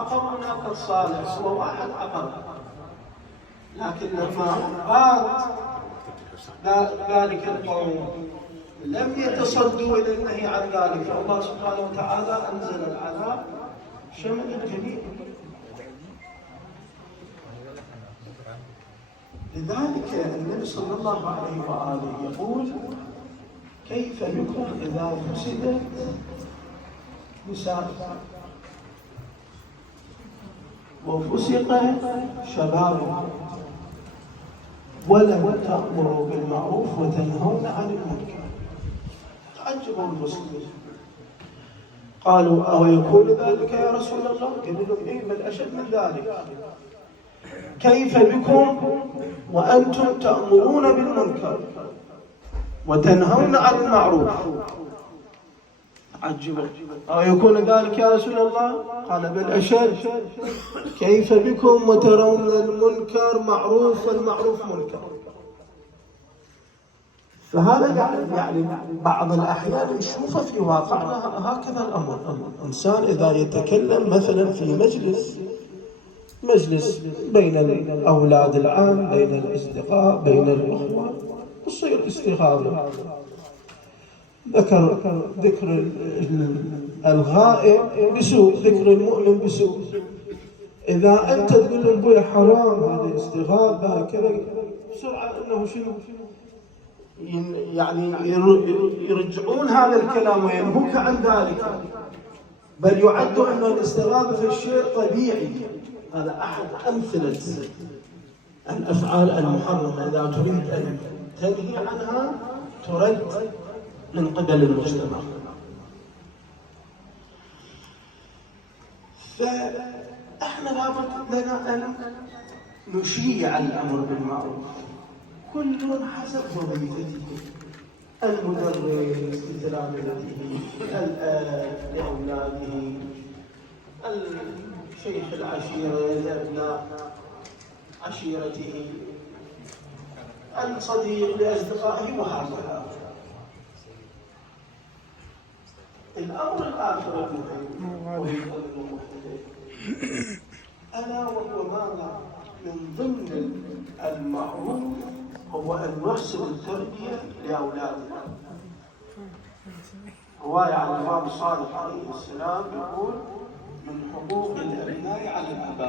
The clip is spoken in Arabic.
عقر ناقة صالح، هو واحد عقر، لكن لما بات ذلك القوم لم يتصدوا إلى النهي عن ذلك، فالله سبحانه وتعالى أنزل العذاب شمل الجميع. لذلك النبي صلى الله عليه وآله يقول: كيف بكم إذا فسدت نساء وفسق شباب ولم تأمروا بالمعروف وتنهون عن المنكر. تعجبوا المسلمين، قالوا: أو يكون ذلك يا رسول الله؟ قال لهم: إيه، بل أشد من ذلك. كيف بكم وأنتم تأمرون بالمنكر وتنهون عن المعروف؟ عجبوا. أو يكون ذلك يا رسول الله؟ قال: بل أشد. كيف بكم وترون المنكر معروف والمعروف منكر؟ فهذا يعني بعض الأحيان نشوفه في واقعنا هكذا الأمر. الإنسان إذا يتكلم مثلا في مجلس بين الأولاد العام، بين الأصدقاء، بين الأخوة، تصير استغاثة، ذكر الغائب بسوء، ذكر المؤمن بسوء. إذا أنت تقول للبوي حرام، هذه استغاثة كذا، بسرعة أنه شنو يعني يرجعون هذا الكلام وينهوك عن ذلك، بل يعد أن الاستغاثة في الشيء طبيعي. هذا أحد أمثلة الأفعال المحرمة، إذا تريد أن تنهي عنها ترد من قبل المجتمع. فإحنا لابد لنا أن نشيع الأمر بالمعروف، كل حسب وظيفته. المدرس لتلامذته، الآب لأولاده، الشيخ العشيرة لأبناء عشيرته، الصديق لأصدقائه، وهكذا. الأمر الآخر المهم ألا وهو ماذا؟ من ضمن المعروف هو أن نحسن التربية لأولادنا. رواية عن الإمام الصادق عليه السلام يقول: من حقوق الأبناء على الآباء